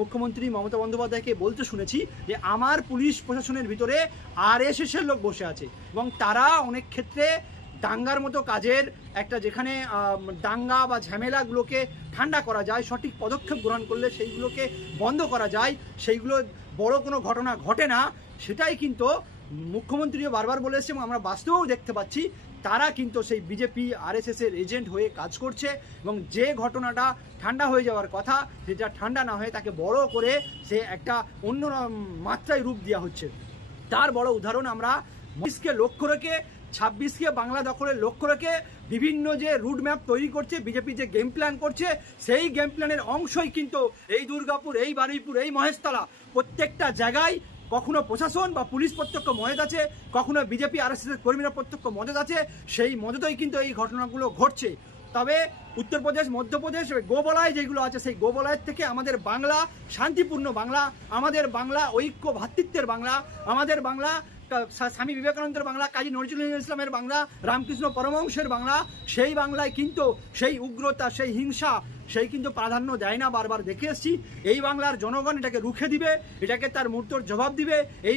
মুখ্যমন্ত্রী মমতা বন্দ্যোপাধ্যায়কে বলতে শুনেছি যে আমার পুলিশ প্রশাসনের ভিতরে আরএসএসের লোক বসে আছে এবং তারা অনেক ক্ষেত্রে দাঙ্গার মতো কাজের একটা যেখানে দাঙ্গা বা ঝামেলাগুলোকে ঠান্ডা করা যায়, সঠিক পদক্ষেপ গ্রহণ করলে সেইগুলোকে বন্ধ করা যায়, সেইগুলো বড় কোনো ঘটনা ঘটে না, সেটাই কিন্তু মুখ্যমন্ত্রীও বারবার বলে এসেছে এবং আমরা বাস্তবেও দেখতে পাচ্ছি তারা কিন্তু সেই বিজেপি আরএসএসের এজেন্ট হয়ে কাজ করছে এবং যে ঘটনাটা ঠান্ডা হয়ে যাওয়ার কথা সেটা ঠান্ডা না হয়ে তাকে বড় করে সে একটা অন্য মাত্রায় রূপ দেওয়া হচ্ছে। তার বড় উদাহরণ আমরা ২০কে লক্ষ্য রেখে ২৬কে বাংলা দখলের লক্ষ্য রেখে বিভিন্ন যে রুট ম্যাপ তৈরি করছে বিজেপি, যে গেম প্ল্যান করছে, সেই গেম প্ল্যানের অংশই কিন্তু এই দুর্গাপুর, এই বারুইপুর, এই মহেশতলা প্রত্যেকটা জায়গায় কখনো প্রশাসন বা পুলিশ প্রত্যক্ষ মদত আছে, কখনো বিজেপি আরএসএসের কর্মীরা প্রত্যক্ষ মদত আছে, সেই মদতেই কিন্তু এই ঘটনাগুলো ঘটছে। তবে উত্তরপ্রদেশ, মধ্যপ্রদেশ গোবলয় যেগুলো আছে সেই গোবলয়ের থেকে আমাদের বাংলা শান্তিপূর্ণ বাংলা, আমাদের বাংলা ঐক্য ভ্রাতৃত্বের বাংলা, আমাদের বাংলা স্বামী বিবেকানন্দের বাংলা, কাজী নজরুল ইসলামের বাংলা, রামকৃষ্ণ পরমহংসের বাংলা, সেই বাংলায় কিন্তু সেই উগ্রতা, সেই হিংসা, সেই কিন্তু প্রাধান্য দেয় না। বারবার দেখে এসেছি এই বাংলার জনগণ এটাকে রুখে দিবে, এটাকে তার মুহূর্তের জবাব দিবে। এই